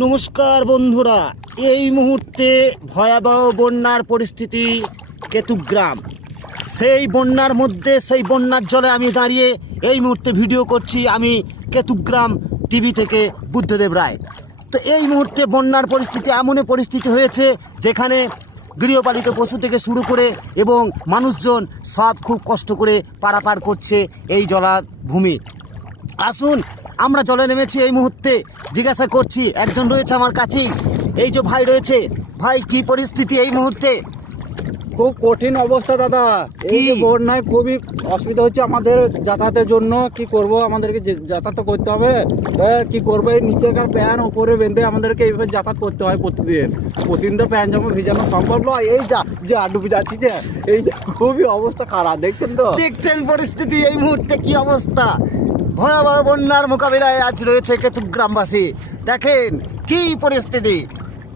নমস্কার বন্ধুরা, এই মুহূর্তে ভয়াবহ বন্যার পরিস্থিতি কেতুগ্রাম। সেই বন্যার মধ্যে, সেই বন্যার জলে আমি দাঁড়িয়ে এই মুহূর্তে ভিডিও করছি। আমি কেতুগ্রাম টিভি থেকে বুদ্ধদেব রায়। তো এই মুহূর্তে বন্যার পরিস্থিতি এমনই পরিস্থিতি হয়েছে যেখানে গৃহপালিত পশু থেকে শুরু করে এবং মানুষজন সব খুব কষ্ট করে পারাপার করছে এই জলাভূমি। আসুন আমরা জলে নেমেছি। এই মুহূর্তে জিজ্ঞাসা করছি, একজন রয়েছে আমার কাছেই, এই যে ভাই রয়েছে। ভাই, কি পরিস্থিতি এই মুহূর্তে? খুব কঠিন অবস্থা দাদা। এই যে বন্যায় খুবই অসুবিধা হচ্ছে আমাদের যাতায়াতের জন্য। কি করব, আমাদেরকে যাতায়াত করতে হবে। কি করবো, এই নিচেকার প্যান উপরে বেঁধে আমাদেরকে এইভাবে যাতায়াত করতে হয় প্রতিদিন তো প্যান জমা ভিজানো সম্ভব নয়। এই যে ডুবে যাচ্ছি, যে এই যে খুবই অবস্থা খারাপ। দেখছেন পরিস্থিতি এই মুহূর্তে কি অবস্থা। ভয়াবহ বন্যার মোকাবিলায় আজ রয়েছে কেতুগ্রামবাসী। দেখেন কি পরিস্থিতি।